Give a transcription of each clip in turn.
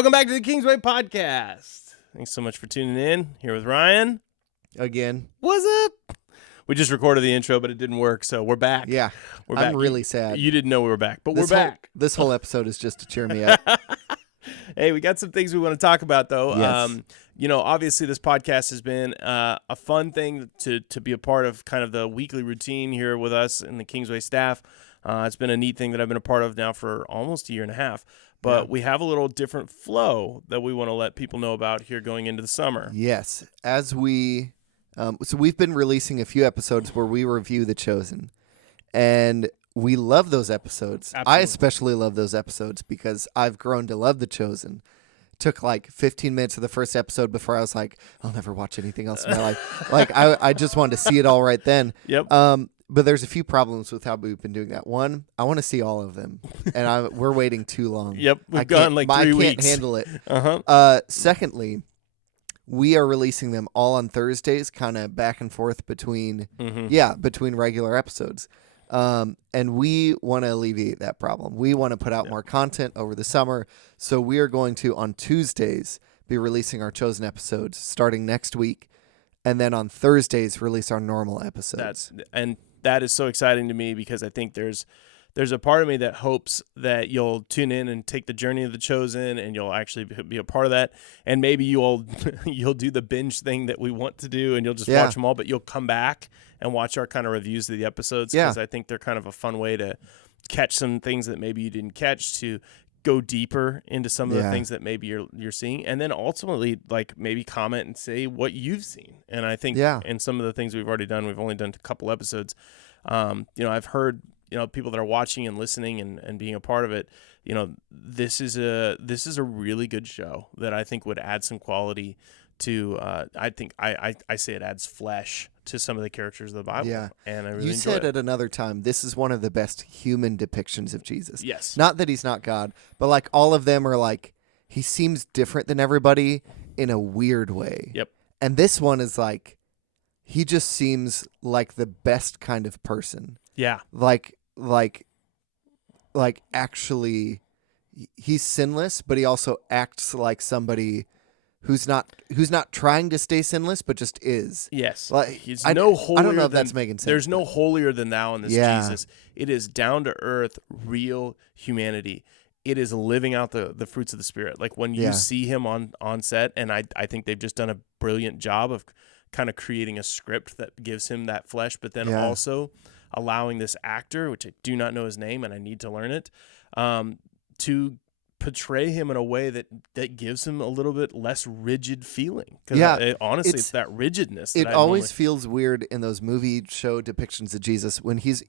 Welcome back to the Kingsway Podcast. Thanks so much for tuning in. Here with Ryan. Again. What's up? We just recorded the intro, but it didn't work, so we're back. Yeah. We're back. I'm really sad. You didn't know we were back, but we're back. This whole episode is just to cheer me up. Hey, we got some things we want to talk about, though. Yes. Obviously this podcast has been a fun thing to be a part of, kind of the weekly routine here with us and the Kingsway staff. It's been a neat thing that I've been a part of now for almost a year and a half. But we have a little different flow that we want to let people know about here going into the summer. Yes. As we, so we've been releasing a few episodes where we review The Chosen. And we love those episodes. Absolutely. I especially love those episodes because I've grown to love The Chosen. Took like 15 minutes of the first episode before I was like, I'll never watch anything else in my life. Like I just wanted to see it all right then. Yep. But there's a few problems with how we've been doing that. One, I want to see all of them, and we're waiting too long. Yep, we've gone like 3 weeks. I can't handle it. Uh-huh. Secondly, we are releasing them all on Thursdays, kind of back and forth between regular episodes. And we want to alleviate that problem. We want to put out more content over the summer, so we are going to, on Tuesdays, be releasing our Chosen episodes starting next week, and then on Thursdays, release our normal episodes. That is so exciting to me because I think there's a part of me that hopes that you'll tune in and take the journey of The Chosen, and you'll actually be a part of that. And maybe you'll do the binge thing that we want to do, and you'll just watch them all, but you'll come back and watch our kind of reviews of the episodes, because I think they're kind of a fun way to catch some things that maybe you didn't catch, to go deeper into some of the things that maybe you're seeing, and then ultimately, like, maybe comment and say what you've seen. And I think in some of the things we've already done, we've only done a couple episodes. I've heard people that are watching and listening and being a part of it. This is a really good show that I think would add some quality to. I think I say it adds flesh to some of the characters of the Bible. Yeah, and I really you enjoy said it. at another time, this is one of the best human depictions of Jesus. Yes, not that he's not God, but like all of them are like, he seems different than everybody in a weird way. Yep. And this one is like, he just seems like the best kind of person. Yeah. Like actually, he's sinless, but he also acts like somebody who's not trying to stay sinless, but just is. Yes. Like, He's no holier. I don't know if than, that's making sense. There's no holier than thou in this Jesus. It is down to earth, real humanity. It is living out the fruits of the Spirit. Like when you see him on set, and I think they've just done a brilliant job of kind of creating a script that gives him that flesh, but then also allowing this actor, which I do not know his name and I need to learn it, to portray him in a way that gives him a little bit less rigid feeling. Because honestly, it's that rigidness. It always feels weird in those movie show depictions of Jesus when he's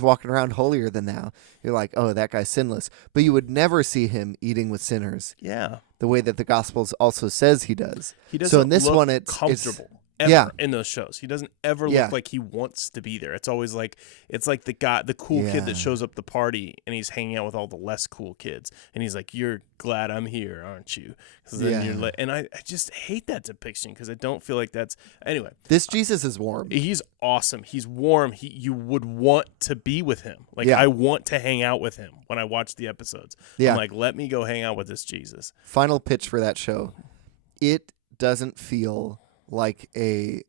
walking around holier than thou. You're like, oh, that guy's sinless. But you would never see him eating with sinners. Yeah. The way that the Gospels also says he does. He doesn't so in this look one, it's comfortable. Ever in those shows, he doesn't ever look like he wants to be there. It's always like the cool kid that shows up at the party and he's hanging out with all the less cool kids, and he's like, "You're glad I'm here, aren't you?" And I just hate that depiction because I don't feel like that's anyway. This Jesus is warm. He's awesome. He's warm. You would want to be with him. Like I want to hang out with him when I watch the episodes. I'm like, let me go hang out with this Jesus. Final pitch for that show: it doesn't feel like a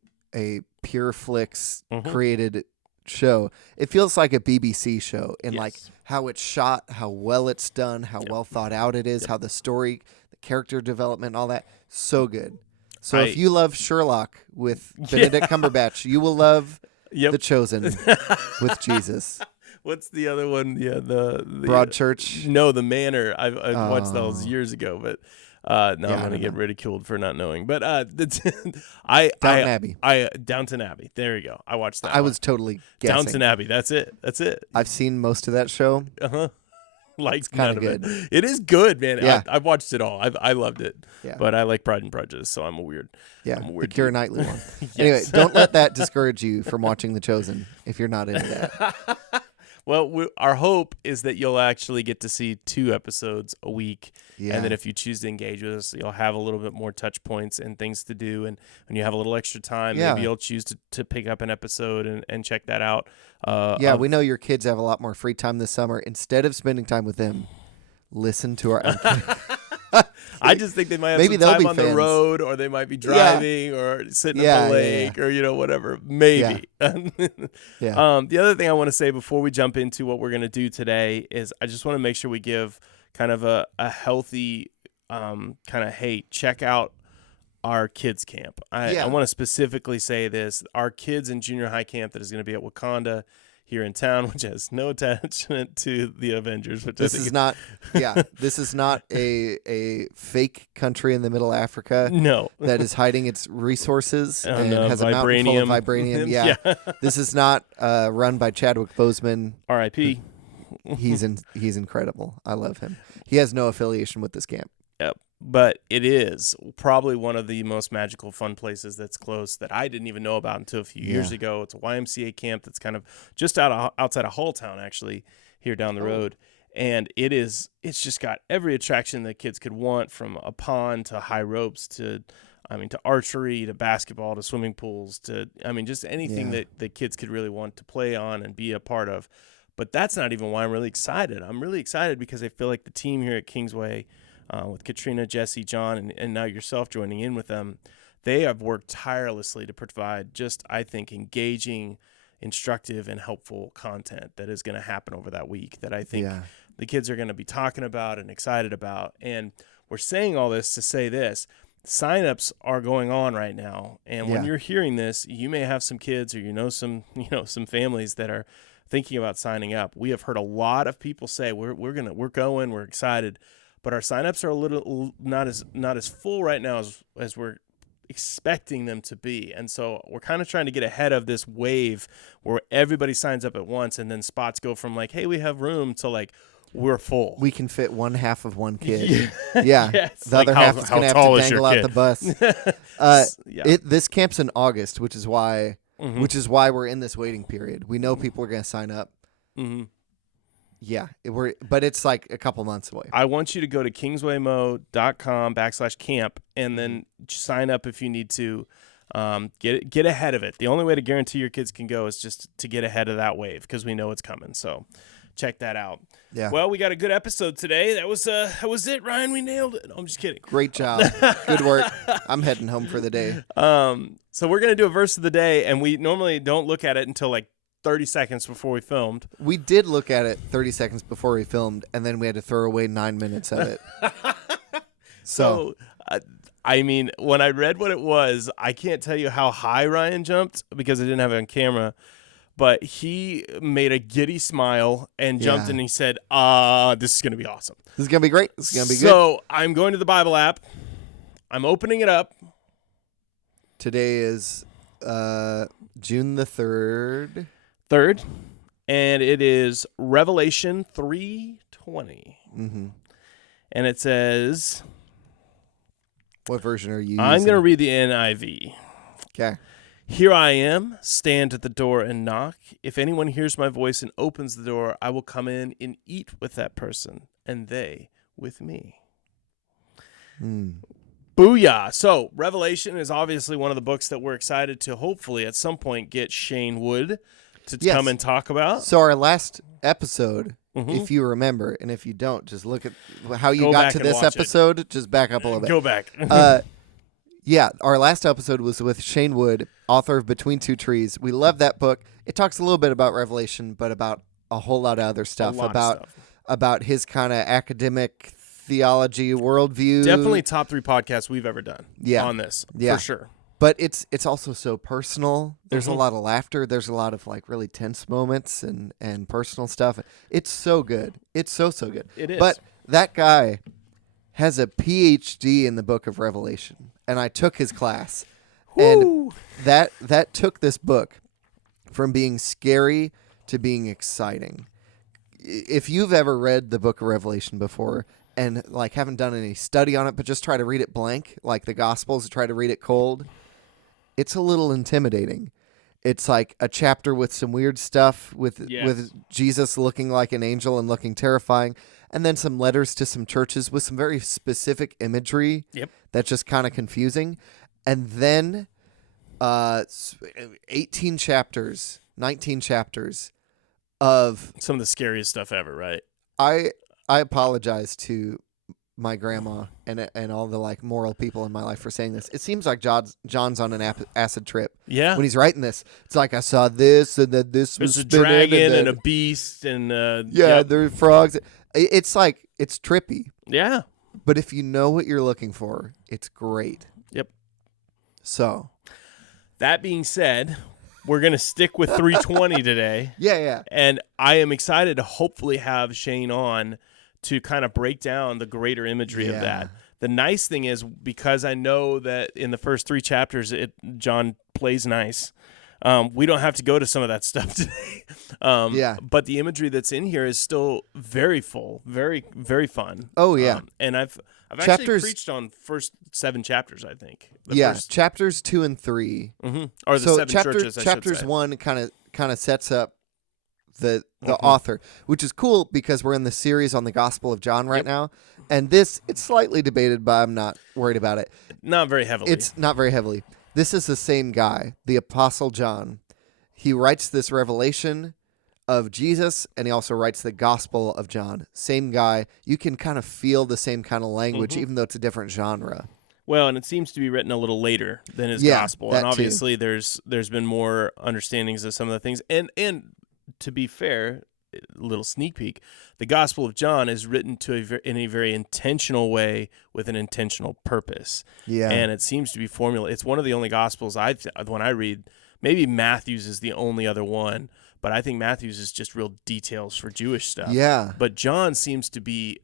Pure Flix created show. It feels like a BBC show in like how it's shot, how well it's done, how well thought out it is, how the story, the character development, all that, so good. So if you love Sherlock with Benedict Cumberbatch, you will love The Chosen with Jesus. What's the other one? Yeah, the Broadchurch. No, The Manor. I watched those years ago, but I'm going to get ridiculed for not knowing. But Downton Abbey. Downton Abbey. There you go. I watched that. I was totally guessing. Downton Abbey. That's it. I've seen most of that show. Like kind of good. It is good, man. Yeah. I've watched it all. I loved it. Yeah. But I like Pride and Prejudice, so I'm a weird. Yeah, I'm a weird the Keira Knightley one. Anyway, don't let that discourage you from watching The Chosen if you're not into that. Well, our hope is that you'll actually get to see 2 episodes a week. Yeah. And then if you choose to engage with us, you'll have a little bit more touch points and things to do. And when you have a little extra time, maybe you'll choose to pick up an episode and check that out. We know your kids have a lot more free time this summer. Instead of spending time with them, listen to our unpack. I just think they might have Maybe some they'll time be on the fans. road, or they might be driving or sitting at the lake or, whatever. Maybe. Yeah. The other thing I want to say before we jump into what we're going to do today is I just want to make sure we give kind of a healthy kind of, hey, check out our kids camp. I want to specifically say this. Our kids in junior high camp that is going to be at Wakanda here in town, which has no attachment to the Avengers. Which this is not a fake country in the middle of Africa. No. That is hiding its resources and has vibranium. a mountain full of vibranium. Yeah. This is not run by Chadwick Boseman. R.I.P. He's incredible. I love him. He has no affiliation with this camp. Yep. But it is probably one of the most magical, fun places that's close that I didn't even know about until a few years ago. It's a YMCA camp that's kind of just outside of Halltown, actually, here down the road. And it's just got every attraction that kids could want, from a pond to high ropes to archery to basketball to swimming pools to, just anything that kids could really want to play on and be a part of. But that's not even why I'm really excited. I'm really excited because I feel like the team here at Kingsway, with Katrina, Jesse, John, and now yourself joining in with them, they have worked tirelessly to provide just, I think, engaging, instructive, and helpful content that is going to happen over that week that I think the kids are going to be talking about and excited about. And we're saying all this to say this. Signups are going on right now. And when you're hearing this, you may have some kids or some families that are thinking about signing up. We have heard a lot of people say we're going, we're excited. But our signups are a little not as full right now as we're expecting them to be. And so we're kind of trying to get ahead of this wave where everybody signs up at once and then spots go from like, hey, we have room to like, we're full. We can fit one half of one kid. Yeah. Yes. The other half is going to have to dangle out the bus. This camp's in August, which is why we're in this waiting period. We know people are going to sign up. Mm-hmm. Yeah, but it's like a couple months away. I want you to go to kingswaymo.com/camp and then sign up if you need to. Get ahead of it. The only way to guarantee your kids can go is just to get ahead of that wave because we know it's coming. So check that out. Yeah. Well, we got a good episode today. That was it, Ryan. We nailed it. No, I'm just kidding. Great job. Good work. I'm heading home for the day. So we're gonna do a verse of the day, and we normally don't look at it until like 30 seconds before we filmed. We did look at it 30 seconds before we filmed, and then we had to throw away 9 minutes of it. So, when I read what it was, I can't tell you how high Ryan jumped because I didn't have it on camera, but he made a giddy smile and jumped and he said, this is going to be awesome. This is going to be great. This is going to be good. So I'm going to the Bible app. I'm opening it up. Today is June the 3rd. And it is Revelation 3:20. Mm-hmm. And it says, what version are you using? I'm going to read the NIV. Okay. Here I am, stand at the door and knock. If anyone hears my voice and opens the door, I will come in and eat with that person, and they with me. Booyah. So Revelation is obviously one of the books that we're excited to hopefully at some point get Shane Wood to come and talk about. So our last episode, if you remember, and if you don't, just look at how you got to this episode. Just back up a little bit. Go back. Our last episode was with Shane Wood, author of Between Two Trees. We love that book. It talks a little bit about Revelation, but about a whole lot of other stuff. About his kind of academic theology worldview. Definitely top 3 podcasts we've ever done on this, for sure. But it's also so personal. There's a lot of laughter. There's a lot of like really tense moments and personal stuff. It's so good. It's so good. It is. But that guy has a PhD in the book of Revelation, and I took his class. Woo. And that took this book from being scary to being exciting. If you've ever read the book of Revelation before and like haven't done any study on it, but just try to read it blank, like the Gospels, try to read it cold, it's a little intimidating. It's like a chapter with some weird stuff with Jesus looking like an angel and looking terrifying, and then some letters to some churches with some very specific imagery that's just kind of confusing. And then 19 chapters of some of the scariest stuff ever, right? I apologize to my grandma and all the like moral people in my life for saying this. It seems like John's on an acid trip. Yeah. When he's writing this, it's like I saw this and then this There's was a spinning dragon then, and a beast and there are frogs. It's like it's trippy. Yeah. But if you know what you're looking for, it's great. Yep. So, that being said, we're going to stick with 320 today. Yeah. And I am excited to hopefully have Shane on to kind of break down the greater imagery of that. The nice thing is, because I know that in the first 3 chapters, John plays nice. We don't have to go to some of that stuff today. But the imagery that's in here is still very full, very, very fun. Oh, yeah. And I've actually preached on first 7 chapters, I think. Chapters 2 and 3. Mm-hmm. Or the 7 churches, I should chapters say. 1 kind of sets up the author, which is cool because we're in the series on the Gospel of John right now. And it's slightly debated, but I'm not worried about it. Not very heavily. It's not very heavily. This is the same guy, the Apostle John. He writes this revelation of Jesus, and he also writes the Gospel of John. Same guy. You can kind of feel the same kind of language, even though it's a different genre. Well, and it seems to be written a little later than his Gospel. And obviously there's been more understandings of some of the things. And to be fair, a little sneak peek, the Gospel of John is written in a very intentional way with an intentional purpose. Yeah. And it seems to be formula. It's one of the only Gospels when I read, maybe Matthew's is the only other one, but I think Matthew's is just real details for Jewish stuff. Yeah. But John seems to be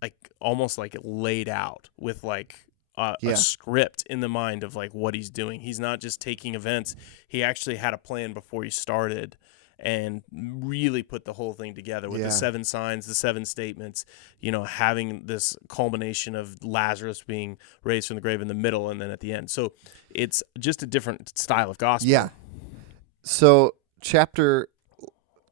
like almost like laid out with like a script in the mind of like what he's doing. He's not just taking events. He actually had a plan before he started and really put the whole thing together with the 7 signs, the 7 statements, having this culmination of Lazarus being raised from the grave in the middle and then at the end. So it's just a different style of gospel. Yeah. So chapter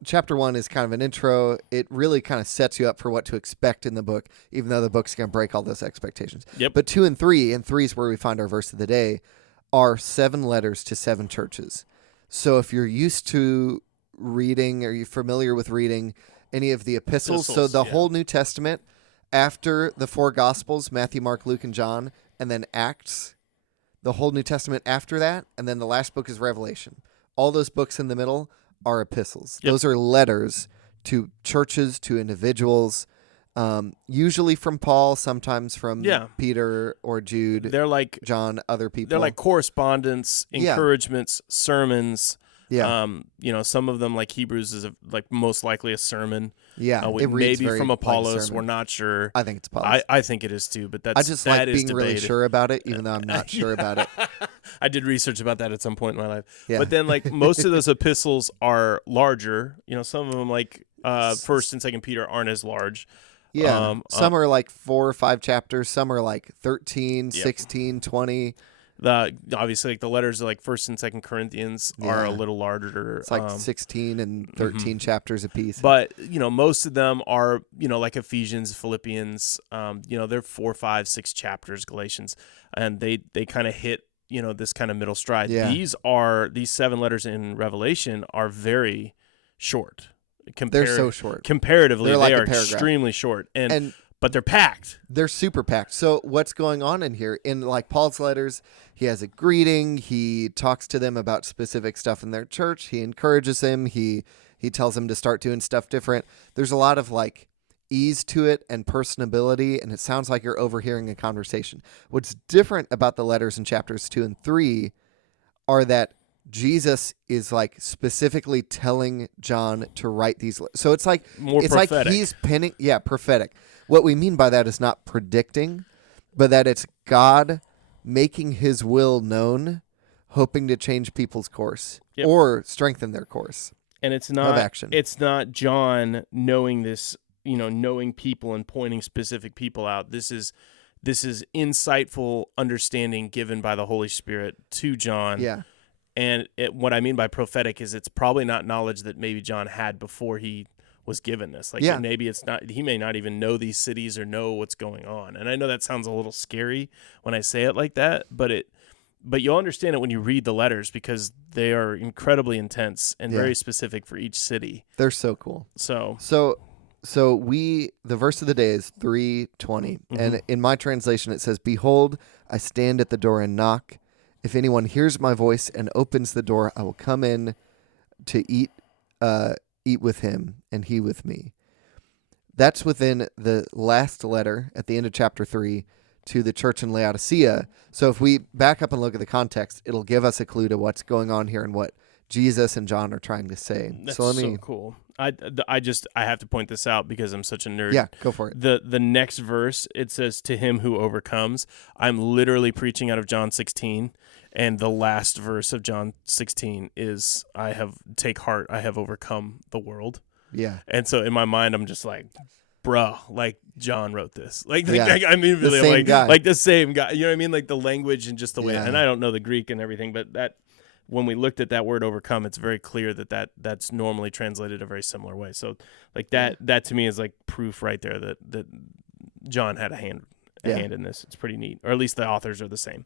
1 is kind of an intro. It really kind of sets you up for what to expect in the book, even though the book's going to break all those expectations. Yep. But 2 and 3, and 3 is where we find our verse of the day, are 7 letters to 7 churches. So if you're used to reading, are you familiar with reading any of the epistles? So the whole New Testament, after the 4 Gospels, Matthew, Mark, Luke, and John, and then Acts, the whole New Testament after that, and then the last book is Revelation. All those books in the middle are epistles. Yep. Those are letters to churches, to individuals, usually from Paul, sometimes from Peter or Jude. They're like John, other people. They're like correspondence, encouragements, sermons. Yeah. Some of them, like Hebrews, is like most likely a sermon. Yeah. It reads maybe from Apollos. We're not sure. I think it's Apollos. I think it is too, but I just like being really sure about it, even though I'm not sure about it. I did research about that at some point in my life. Yeah. But then, like, most of those epistles are larger. Some of them, like 1st and 2nd Peter, aren't as large. Yeah. Some are like 4 or 5 chapters. Some are like 13, 16, 20. Obviously, like the letters of like 1st and 2nd Corinthians are a little larger. It's like 16 and 13 chapters apiece. But most of them are like Ephesians, Philippians. They're 4, 5, 6 chapters. Galatians, and they kind of hit this kind of middle stride. Yeah. These 7 letters in Revelation are very short. They're so short. Comparatively, they are extremely short, but they're packed. They're super packed. So what's going on in here? In like Paul's letters, he has a greeting. He talks to them about specific stuff in their church. He encourages them. He tells them to start doing stuff different. There's a lot of like ease to it and personability, and it sounds like you're overhearing a conversation. What's different about the letters in chapters 2 and 3 are that Jesus is like specifically telling John to write these. So it's like more it's prophetic. Like he's penning. Yeah, prophetic. What we mean by that is not predicting, but that it's God making his will known, hoping to change people's course or strengthen their course. And it's not John knowing this, knowing people and pointing specific people out. This is insightful understanding given by the Holy Spirit to John. Yeah. And what I mean by prophetic is it's probably not knowledge that maybe John had before he was given this. Like maybe it's not, he may not even know these cities or know what's going on. And I know that sounds a little scary when I say it like that, but you'll understand it when you read the letters because they are incredibly intense and very specific for each city. They're so cool. So So the verse of the day is 3:20, and in my translation it says, "Behold, I stand at the door and knock. If anyone hears my voice and opens the door, I will come in to eat with him and he with me." That's within the last letter at the end of chapter 3 to the church in Laodicea. So if we back up and look at the context, it'll give us a clue to what's going on here and what Jesus and John are trying to say. That's so so cool. I have to point this out because I'm such a nerd. Yeah, go for it. The next verse, it says, "To him who overcomes." I'm literally preaching out of John 16, and the last verse of John 16 is, "Take heart, I have overcome the world." Yeah. And so in my mind, I'm just like, bruh, like John wrote this. Like Yeah. I mean, really, The same guy. like the same guy. You know what I mean? Like the language and just the way. Yeah. And I don't know the Greek and everything, but that when we looked at that word "overcome," it's very clear that's normally translated a very similar way. So like that to me is like proof right there that John had a hand in this. It's pretty neat, or at least the authors are the same.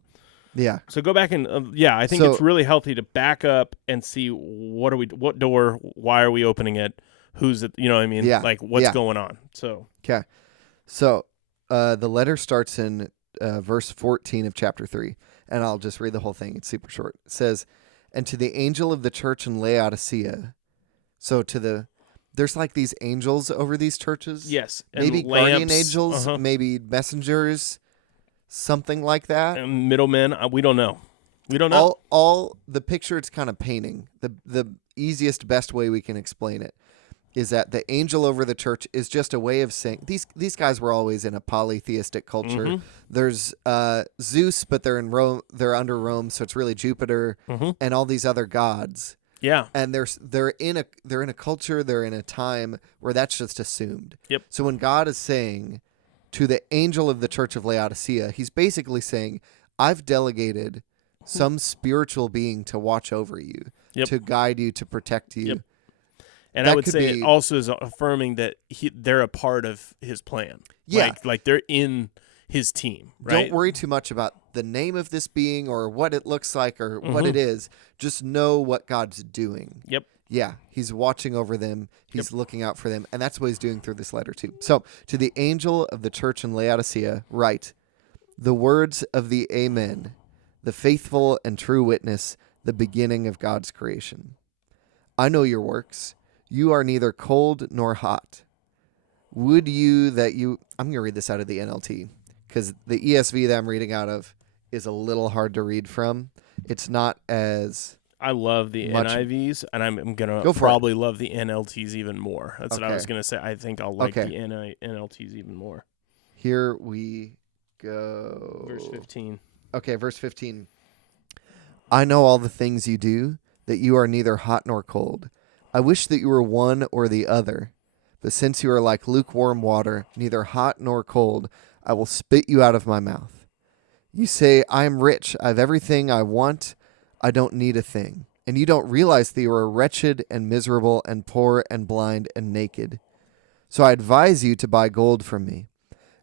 Yeah. So go back and I think it's really healthy to back up and see what door, why are we opening it, who's it, you know what I mean? Yeah. Like what's going on. So Okay. So the letter starts in verse 14 of chapter 3, and I'll just read the whole thing. It's super short. It says, "And to the angel of the church in Laodicea," so there's like these angels over these churches. yes, and Maybe guardian lamps, angels, maybe messengers, something like that. and middlemen. We don't know. We don't know. All the picture it's kind of painting. The easiest, best way we can explain it is that the angel over the church is just a way of saying these guys were always in a polytheistic culture. There's Zeus, but they're in Rome. They're under Rome, so it's really Jupiter and all these other gods. Yeah, And they're in a culture. They're in a time where that's just assumed. Yep. So when God is saying to the angel of the church of Laodicea, he's basically saying, "I've delegated some spiritual being to watch over you, to guide you, to protect you." Yep. And That I would could say be- it also is affirming that they're a part of his plan. Yeah. Like they're in his team, right? Don't worry too much about the name of this being or what it looks like or what it is. Just know what God's doing. Yep. Yeah, he's watching over them. He's looking out for them. And that's what he's doing through this letter too. So, to the angel of the church in Laodicea, write, "The words of the Amen, the faithful and true witness, the beginning of God's creation. I know your works. You are neither cold nor hot. Would you that you..." I'm going to read this out of the NLT because the ESV that I'm reading out of is a little hard to read from. It's not as... I love the much- NIVs, and I'm going Go to for it. probably love the NLTs even more. That's what I Okay. was going to say. I think I'll like Okay. the NLTs even more. Here we go. Verse 15. Okay, verse 15. "I know all the things you do, that you are neither hot nor cold. I wish that you were one or the other. But since you are like lukewarm water, neither hot nor cold, I will spit you out of my mouth. You say, 'I am rich, I have everything I want, I don't need a thing.' And you don't realize that you are wretched and miserable and poor and blind and naked. So I advise you to buy gold from me,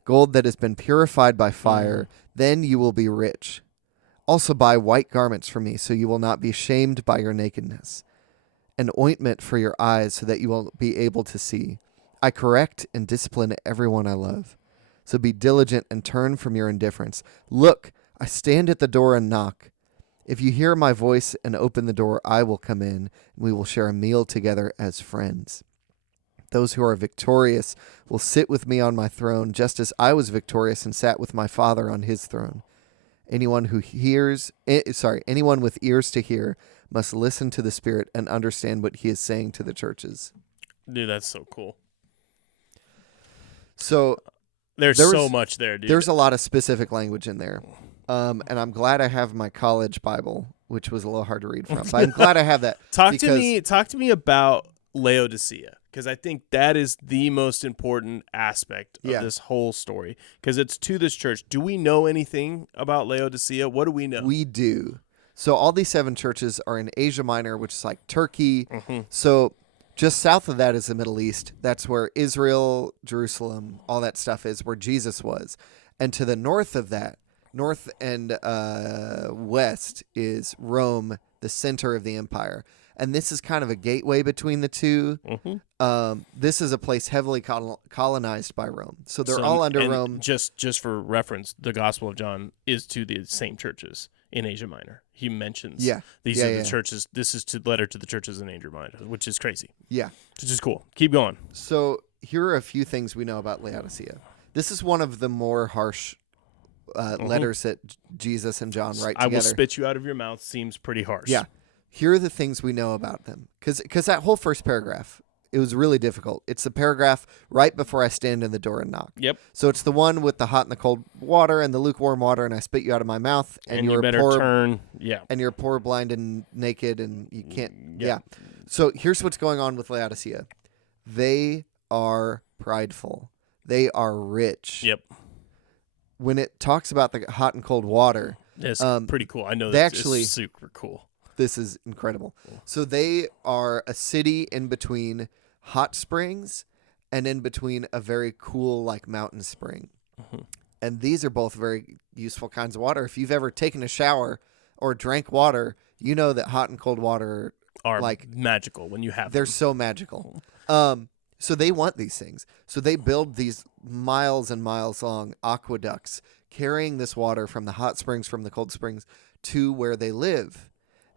gold that has been purified by fire, then you will be rich. Also buy white garments from me, so you will not be shamed by your nakedness. An ointment for your eyes, so that you will be able to see. I correct and discipline everyone I love. So be diligent and turn from your indifference. Look, I stand at the door and knock. If you hear my voice and open the door, I will come in, and we will share a meal together as friends. Those who are victorious will sit with me on my throne, just as I was victorious and sat with my Father on his throne. Anyone with ears to hear must listen to the Spirit and understand what he is saying to the churches." Dude, that's so cool. So There's so much there, dude. there's a lot of specific language in there. And I'm glad I have my college Bible, which was a little hard to read from. But I'm glad I have that. Talk to me about Laodicea, because I think that is the most important aspect of this whole story, because it's to this church. Do we know anything about Laodicea? What do we know? We do. So all these 7 churches are in Asia Minor, which is like Turkey. So just south of that is the Middle East. That's where Israel, Jerusalem, all that stuff is, where Jesus was. And to the north of that, north and west, is Rome, the center of the empire. and this is kind of a gateway between the two. This is a place heavily colonized by Rome, so they're all under Rome. Just for reference, the Gospel of John is to the same churches in Asia Minor. He mentions these are the churches. This is to letter to the churches in Asia Minor, which is crazy. Yeah, which is cool. Keep going. So here are a few things we know about Laodicea. This is one of the more harsh letters that Jesus and John write together. I will spit you out of your mouth seems pretty harsh. Yeah. Here are the things we know about them. Because that whole first paragraph, it was really difficult. It's the paragraph right before I stand in the door and knock. Yep. So it's the one with the hot and the cold water and the lukewarm water, and I spit you out of my mouth. And you better turn. Yeah. And you're poor, blind, and naked, and you can't. Yeah. So here's what's going on with Laodicea. They are prideful. They are rich. Yep. When it talks about the hot and cold water, it's pretty cool. I know that's super cool. This is incredible. So they are a city in between hot springs and in between a very cool like mountain spring. And these are both very useful kinds of water. If you've ever taken a shower or drank water, you know that hot and cold water are like magical when you have they're them. So magical. So they want these things. So they build these miles and miles long aqueducts carrying this water from the hot springs, from the cold springs to where they live.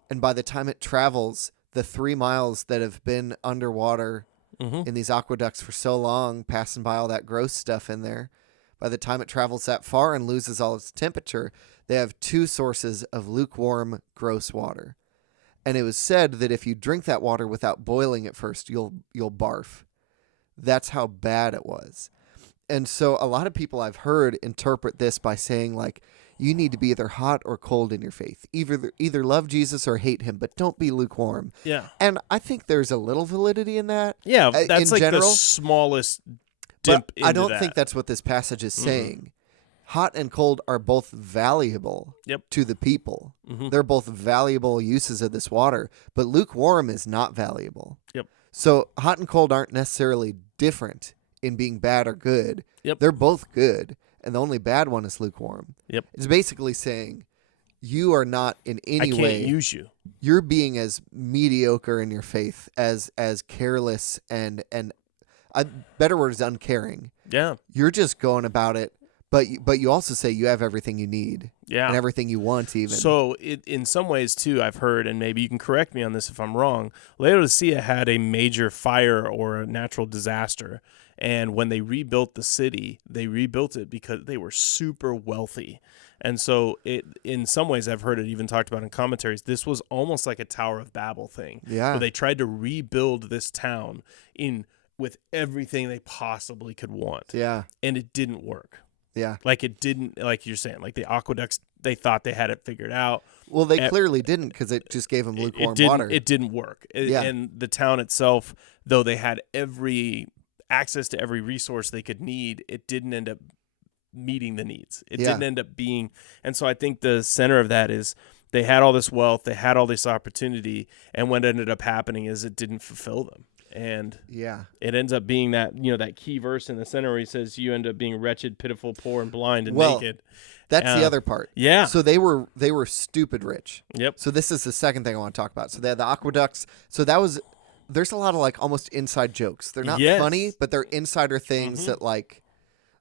And by the time it travels, the 3 miles that have been underwater in these aqueducts for so long, passing by all that gross stuff in there, by the time it travels that far and loses all its temperature, they have 2 sources of lukewarm, gross water. And it was said that if you drink that water without boiling it first, you'll barf. That's how bad it was. And so a lot of people I've heard interpret this by saying, like, you need to be either hot or cold in your faith. Either love Jesus or hate him, but don't be lukewarm. Yeah. And I think there's a little validity in that. Yeah, that's like general, the smallest dip into I don't think that's what this passage is saying. Hot and cold are both valuable to the people. They're both valuable uses of this water, but lukewarm is not valuable. Yep. So hot and cold aren't necessarily different in being bad or good. Yep. They're both good, and the only bad one is lukewarm. Yep. It's basically saying you are not in any way. I can't use you. You're being as mediocre in your faith, as careless, and a better word is uncaring. Yeah. You're just going about it, but you also say you have everything you need. Yeah. And everything you want even. So in some ways too, I've heard, and maybe you can correct me on this if I'm wrong, Laodicea had a major fire or a natural disaster. And when they rebuilt the city, they rebuilt it because they were super wealthy. And so in some ways, I've heard it even talked about in commentaries, this was almost like a Tower of Babel thing. Yeah. Where they tried to rebuild this town with everything they possibly could want. Yeah. And it didn't work. Yeah. Like it didn't, like you're saying, like the aqueducts, they thought they had it figured out. Well, they clearly didn't, because it just gave them lukewarm water. It didn't work. And the town itself, though they had access to every resource they could need, it didn't end up meeting the needs. It didn't end up being. And so I think the center of that is they had all this wealth, they had all this opportunity, and what ended up happening is it didn't fulfill them. And it ends up being that, that key verse in the center where he says you end up being wretched, pitiful, poor, and blind and naked. That's the other part. Yeah. So they were stupid rich. Yep. So this is the second thing I want to talk about. So they had the aqueducts. So there's a lot of like almost inside jokes. They're not funny, but they're insider things that like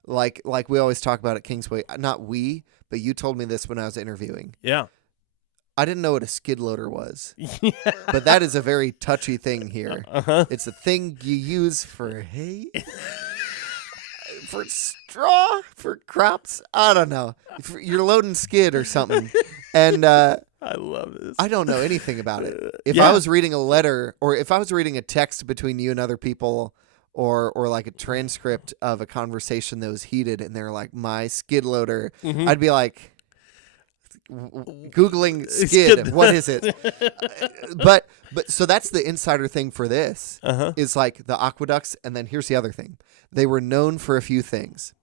we always talk about at Kingsway. Not we, but you told me this when I was interviewing. Yeah. I didn't know what a skid loader was, but that is a very touchy thing here. It's a thing you use for hay, for straw, for crops. I don't know. You're loading skid or something. And I love this. I don't know anything about it. If I was reading a letter, or if I was reading a text between you and other people, or like a transcript of a conversation that was heated, and they're like, my skid loader, I'd be like, Googling skid. What is it? But so that's the insider thing for this is like the aqueducts. And then here's the other thing. They were known for a few things.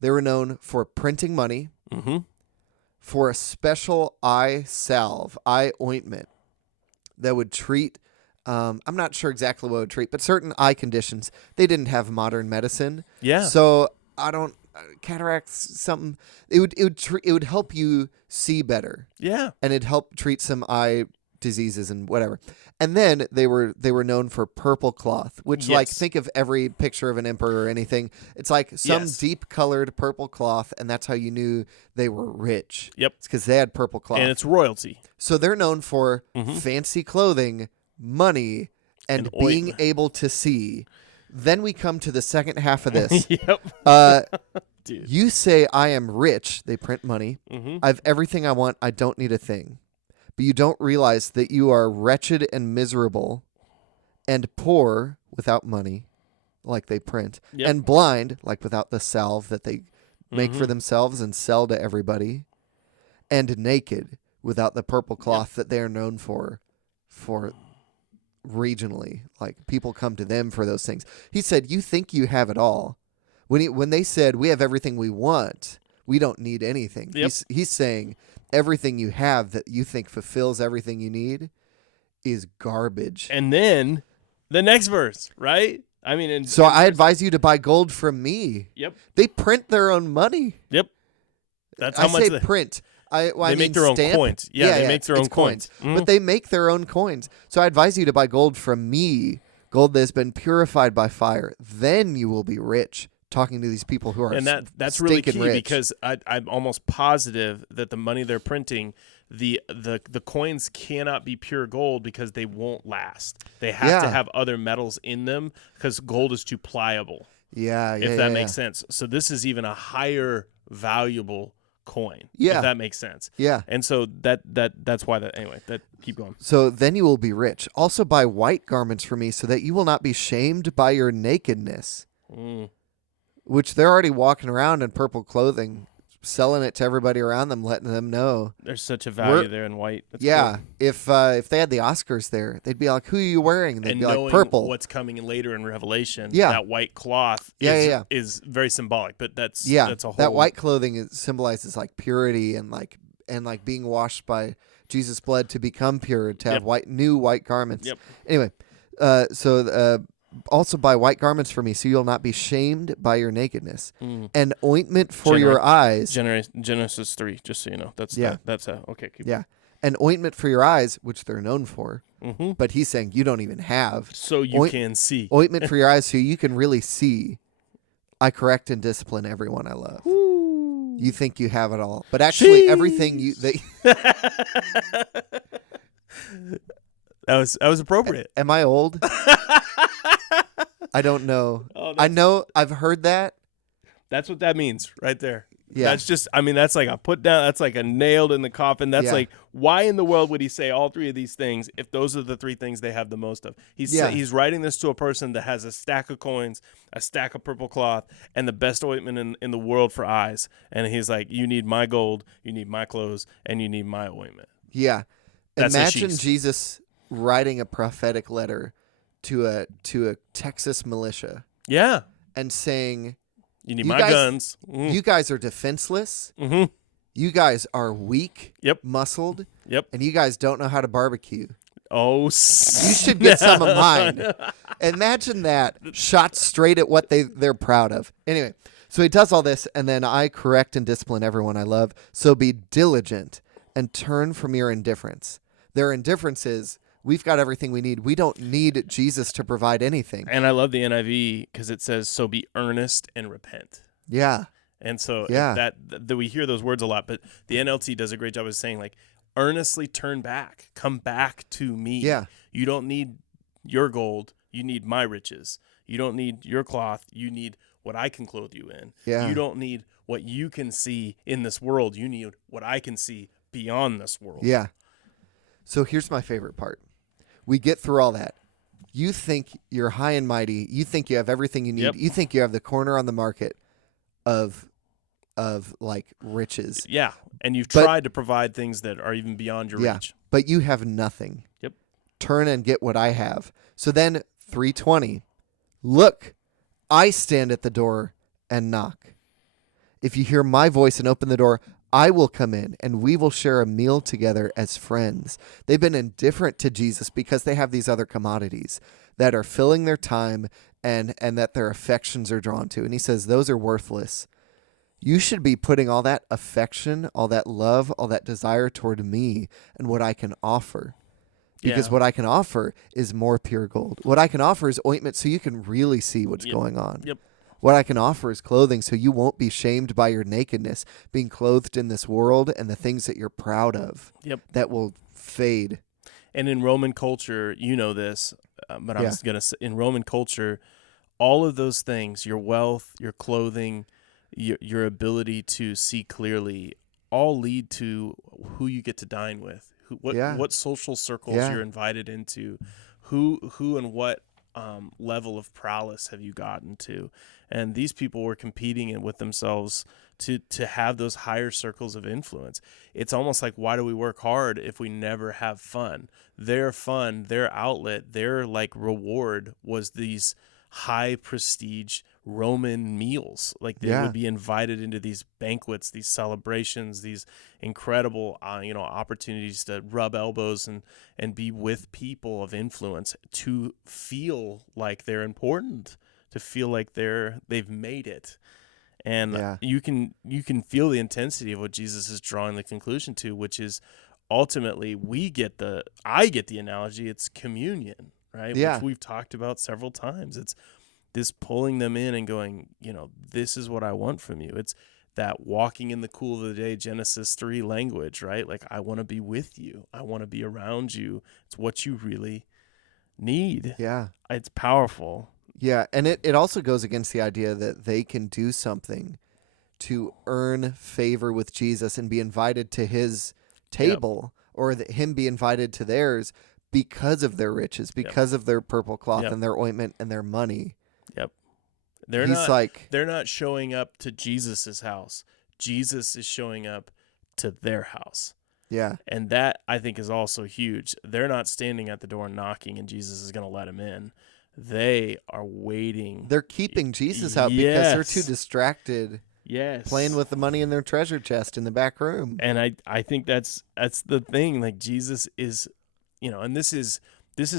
They were known for printing money, for a special eye salve, eye ointment that would treat, I'm not sure exactly what it would treat, but certain eye conditions. They didn't have modern medicine. Yeah. So cataracts, something. It would help you see better. Yeah. And it'd help treat some eye diseases and whatever. And then they were known for purple cloth, which like think of every picture of an emperor or anything. It's like some deep colored purple cloth, and that's how you knew they were rich. Yep. It's because they had purple cloth. And it's royalty. So they're known for fancy clothing, money, and being able to see. Then we come to the second half of this. Dude. You say, I am rich. They print money. I have everything I want. I don't need a thing. But you don't realize that you are wretched and miserable and poor without money, like they print, and blind, like without the salve that they make for themselves and sell to everybody, and naked without the purple cloth that they are known for regionally. Like people come to them for those things. He said, you think you have it all. When they said, we have everything we want, we don't need anything. He's saying everything you have that you think fulfills everything you need is garbage. And then the next verse, right? I mean, so I advise you to buy gold from me. Yep. They print their own money. Yep. That's how much they print. They make their own coins. Yeah, they make their own coins. But they make their own coins. So I advise you to buy gold from me, gold that has been purified by fire. Then you will be rich. Talking to these people who are that's really key rich. Because I'm almost positive that the money they're printing, the coins cannot be pure gold because they won't last. They have to have other metals in them because gold is too pliable. If that makes sense. So this is even a higher valuable coin. If that makes sense. Yeah. And so that's why that keep going. So then you will be rich. Also buy white garments for me so that you will not be shamed by your nakedness. Which they're already walking around in purple clothing, selling it to everybody around them, letting them know. There's such a value there in white. That's cool. If they had the Oscars there, they'd be like, who are you wearing? And they'd be like, purple. What's coming later in Revelation, that white cloth is very symbolic, but that's a whole... That white clothing symbolizes like purity and being washed by Jesus' blood to become pure, to have new white garments. Anyway, also buy white garments for me, so you'll not be shamed by your nakedness. An ointment for your eyes. Genesis 3, just so you know. That's okay. Keep going. An ointment for your eyes, which they're known for. But he's saying you don't even have. So you can see. Ointment for your eyes, so you can really see. I correct and discipline everyone I love. Woo. You think you have it all, but actually everything you that was appropriate. Am I old? I don't know. I know I've heard that. That's what that means right there. Yeah. That's just, that's like a put down. That's like a nailed in the coffin. That's like, why in the world would he say all three of these things if those are the three things they have the most of? He's writing this to a person that has a stack of coins, a stack of purple cloth, and the best ointment in the world for eyes. And he's like, you need my gold, you need my clothes, and you need my ointment. Yeah. Imagine Jesus writing a prophetic letter to a Texas militia. Yeah. And saying, you need my guns. You guys are defenseless. You guys are weak, muscled, and you guys don't know how to barbecue. Oh, you should get some of mine. Imagine that shot straight at what they're proud of. Anyway, so he does all this, and then I correct and discipline everyone I love. So be diligent and turn from your indifference. Their indifference is, we've got everything we need. We don't need Jesus to provide anything. And I love the NIV because it says, so be earnest and repent. Yeah. And so that we hear those words a lot, but the NLT does a great job of saying, like, earnestly turn back. Come back to me. Yeah. You don't need your gold. You need my riches. You don't need your cloth. You need what I can clothe you in. Yeah. You don't need what you can see in this world. You need what I can see beyond this world. Yeah. So here's my favorite part. We get through all that. You think you're high and mighty. You think you have everything you need. Yep. You think you have the corner on the market of like riches. Yeah. And you've tried to provide things that are even beyond your reach. But you have nothing. Yep. Turn and get what I have. So then 3:20. Look, I stand at the door and knock. If you hear my voice and open the door, I will come in and we will share a meal together as friends. They've been indifferent to Jesus because they have these other commodities that are filling their time and that their affections are drawn to. And he says, those are worthless. You should be putting all that affection, all that love, all that desire toward me and what I can offer. because Yeah. what I can offer is more pure gold. What I can offer is ointment so you can really see what's Yep. going on. Yep. What I can offer is clothing so you won't be shamed by your nakedness, being clothed in this world and the things that you're proud of Yep. that will fade. And in Roman culture, you know this, but I'm Yeah. going to say in Roman culture, all of those things, your wealth, your clothing, your ability to see clearly, all lead to who you get to dine with, what social circles you're invited into, who and what level of prowess have you gotten to. And these people were competing with themselves to have those higher circles of influence. It's almost like, why do we work hard if we never have fun? Their fun, their outlet, their like reward was these high prestige Roman meals. Like they would be invited into these banquets, these celebrations, these incredible opportunities to rub elbows and be with people of influence, to feel like they're important, to feel like they've made it. And you can feel the intensity of what Jesus is drawing the conclusion to, which is ultimately I get the analogy, it's communion, right? Which we've talked about several times. It's this pulling them in and going, this is what I want from you. It's that walking in the cool of the day, Genesis 3 language, right? Like, I want to be with you. I want to be around you. It's what you really need. Yeah. It's powerful. Yeah, and it also goes against the idea that they can do something to earn favor with Jesus and be invited to his table, or that him be invited to theirs because of their riches, because of their purple cloth and their ointment and their money. Yep. They're not showing up to Jesus's house. Jesus is showing up to their house. Yeah. And that, I think, is also huge. They're not standing at the door knocking and Jesus is going to let them in. They are waiting. They're keeping Jesus out because they're too distracted. Yes. Playing with the money in their treasure chest in the back room. And I think that's the thing. Like, Jesus is, and this is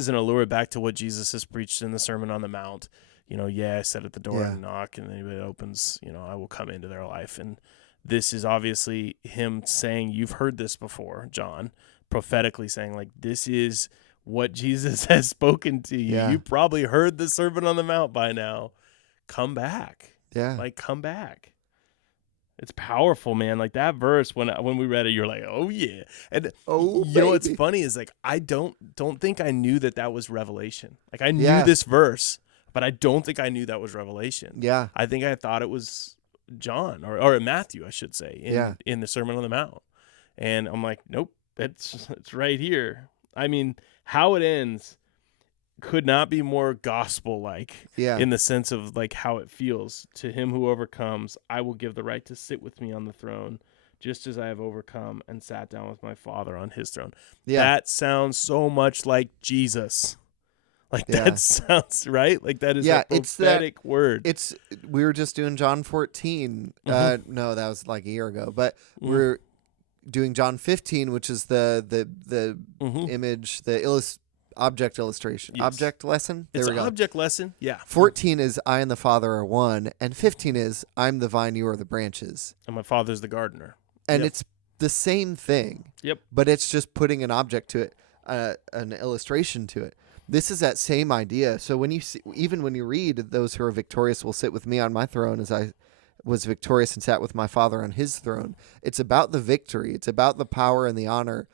an allure back to what Jesus has preached in the Sermon on the Mount. I sit at the door and knock, and anybody that opens, I will come into their life. And this is obviously him saying, you've heard this before, John, prophetically saying, like, this is what Jesus has spoken to you. You probably heard the Sermon on the Mount by now. Come back. Yeah. Like, come back. It's powerful, man. Like, that verse, when we read it, you're like, oh yeah. And you know what's funny is, like, I don't think I knew that was Revelation. Like, I knew this verse, but I don't think I knew that was Revelation. Yeah. I think I thought it was John or Matthew, I should say, in the Sermon on the Mount. And I'm like, nope, it's right here. I mean, how it ends could not be more gospel-like in the sense of, like, how it feels. To him who overcomes, I will give the right to sit with me on the throne, just as I have overcome and sat down with my Father on his throne. Yeah. That sounds so much like Jesus. Like, that sounds right. Like, that is a prophetic word. We were just doing John 14. No, that was like a year ago. But we're doing John 15, which is the image, object illustration. Yes. Object lesson? There we go. Object lesson, yeah. 14 is I and the Father are one, and 15 is I'm the vine, you are the branches. And my Father's the gardener. And it's the same thing. Yep. But it's just putting an object to it, an illustration to it. This is that same idea. So when you see, even when you read, those who are victorious will sit with me on my throne as I was victorious and sat with my Father on his throne. It's about the victory. It's about the power and the honor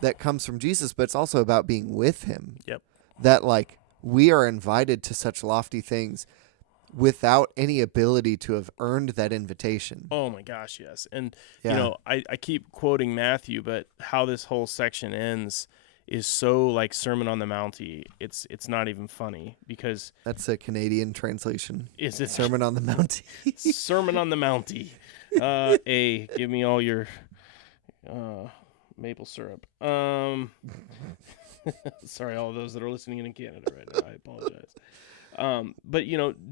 that comes from Jesus, but it's also about being with him. Yep. That, like, we are invited to such lofty things without any ability to have earned that invitation. Oh my gosh, yes. And I keep quoting Matthew, but how this whole section ends is so, like, Sermon on the Mounty. It's not even funny, because that's a Canadian translation. Is it Sermon on the Mounty? Sermon on the Mounty. Give me all your maple syrup. Sorry, all those that are listening in Canada right now. I apologize. But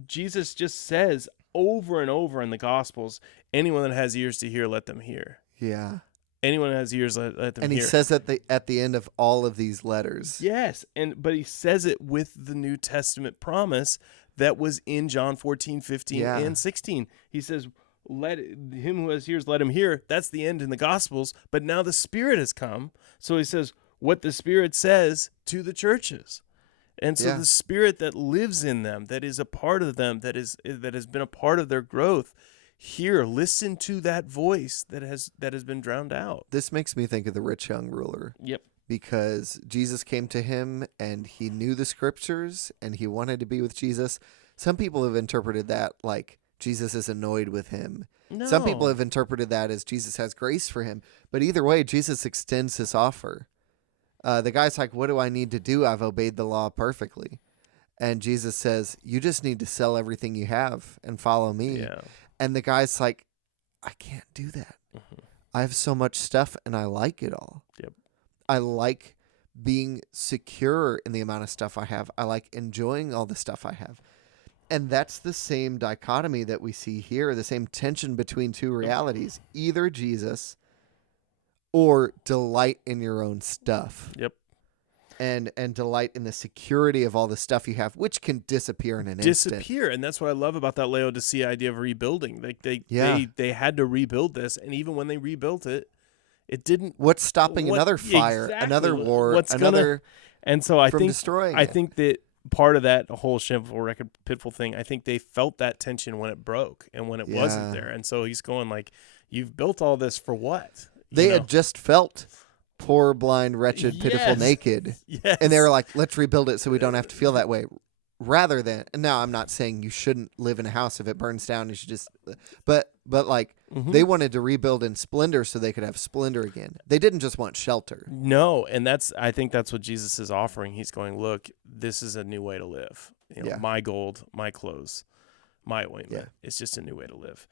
Jesus just says over and over in the Gospels, anyone that has ears to hear, let them hear. Yeah. Anyone that has ears, let them hear. And he says that at the end of all of these letters. Yes, but he says it with the New Testament promise that was in John 14, 15, and 16. He says, let him who has ears, let him hear. That's the end in the Gospels. But now the Spirit has come. So he says, what the Spirit says to the churches. And so the Spirit that lives in them, that is a part of them, that has been a part of their growth, listen to that voice that has been drowned out. This makes me think of the rich young ruler. Yep. Because Jesus came to him and he knew the scriptures and he wanted to be with Jesus. Some people have interpreted that like Jesus is annoyed with him. No. Some people have interpreted that as Jesus has grace for him. But either way, Jesus extends his offer. The guy's like, what do I need to do? I've obeyed the law perfectly. And Jesus says, you just need to sell everything you have and follow me. Yeah. And the guy's like, I can't do that. Mm-hmm. I have so much stuff and I like it all. Yep. I like being secure in the amount of stuff I have. I like enjoying all the stuff I have. And that's the same dichotomy that we see here, the same tension between two realities, either Jesus or delight in your own stuff. Yep. And delight in the security of all the stuff you have, which can disappear in an instant. And that's what I love about that Laodicea idea of rebuilding. Like they had to rebuild this, and even when they rebuilt it, it didn't. What's stopping another fire, another war, And so I think destroying I think that part of that whole shameful, record, pitiful thing, I think they felt that tension when it broke and when it wasn't there. And so he's going like, you've built all this for what? They had just felt poor, blind, wretched, pitiful, naked. Yes. And they were like, let's rebuild it so we don't have to feel that way. Rather than, and now I'm not saying you shouldn't live in a house if it burns down. You should just, but like they wanted to rebuild in splendor so they could have splendor again. They didn't just want shelter. No, and I think that's what Jesus is offering. He's going, look, this is a new way to live. My gold, my clothes, my ointment. Yeah. It's just a new way to live.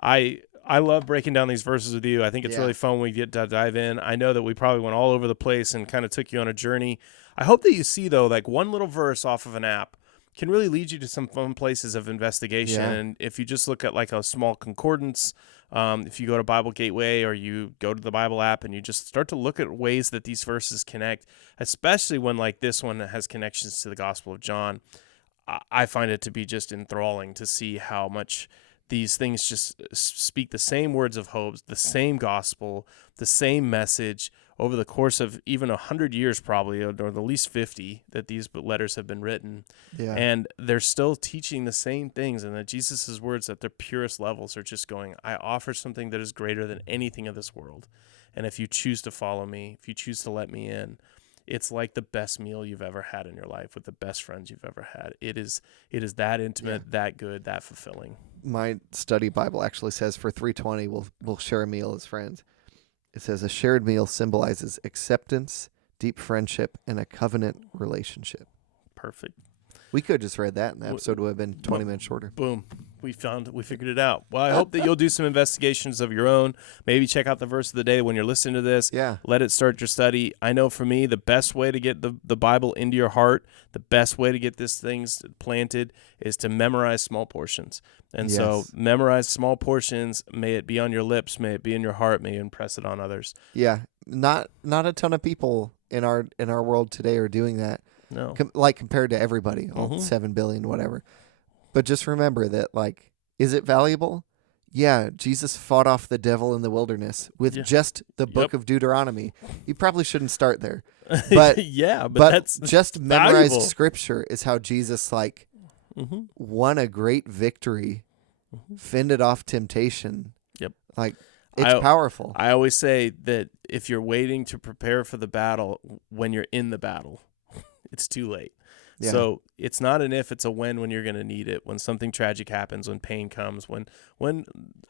I love breaking down these verses with you. I think it's really fun when we get to dive in. I know that we probably went all over the place and kind of took you on a journey. I hope that you see, though, like one little verse off of an app can really lead you to some fun places of investigation. Yeah. And if you just look at like a small concordance, if you go to Bible Gateway or you go to the Bible app and you just start to look at ways that these verses connect, especially when like this one has connections to the Gospel of John, I find it to be just enthralling to see how much these things just speak the same words of hope, the same gospel, the same message over the course of even 100 years probably, or at least 50 that these letters have been written. Yeah. And they're still teaching the same things, and that Jesus' words at their purest levels are just going, I offer something that is greater than anything of this world. And if you choose to follow me, if you choose to let me in, it's like the best meal you've ever had in your life with the best friends you've ever had. It is that intimate, that good, that fulfilling. My study Bible actually says for 320, we'll share a meal as friends. It says a shared meal symbolizes acceptance, deep friendship, and a covenant relationship. Perfect. We could have just read that, and the episode would have been 20 minutes shorter. Boom. We figured it out. Well, I hope that you'll do some investigations of your own. Maybe check out the verse of the day when you're listening to this. Yeah. Let it start your study. I know for me, the best way to get the Bible into your heart, the best way to get these things planted is to memorize small portions. And so memorize small portions. May it be on your lips. May it be in your heart. May you impress it on others. Yeah. Not a ton of people in our world today are doing that. No. Compared to everybody, all 7 billion, whatever. But just remember that, like, is it valuable? Yeah, Jesus fought off the devil in the wilderness with just the book of Deuteronomy. You probably shouldn't start there. But but that's just memorized scripture is how Jesus, like, won a great victory, fended off temptation. Yep. Like, it's powerful. I always say that if you're waiting to prepare for the battle when you're in the battle, it's too late. Yeah. So it's not an if, it's a when you're going to need it, when something tragic happens, when pain comes, when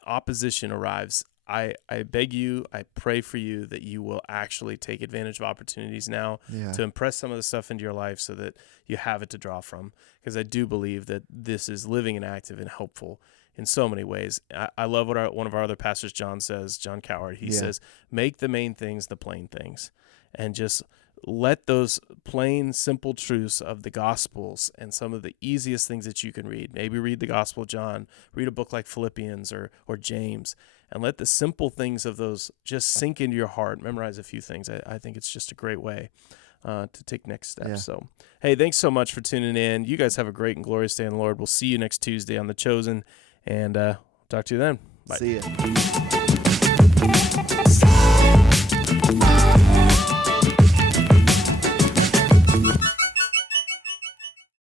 opposition arrives. I beg you, I pray for you that you will actually take advantage of opportunities now to impress some of the stuff into your life so that you have it to draw from. Because I do believe that this is living and active and helpful in so many ways. I love what one of our other pastors, John Coward, he says, make the main things the plain things. And just let those plain, simple truths of the Gospels and some of the easiest things that you can read, maybe read the Gospel of John, read a book like Philippians or James, and let the simple things of those just sink into your heart. Memorize a few things. I think it's just a great way to take next steps. Yeah. So, hey, thanks so much for tuning in. You guys have a great and glorious day in the Lord. We'll see you next Tuesday on The Chosen, and talk to you then. Bye. See ya.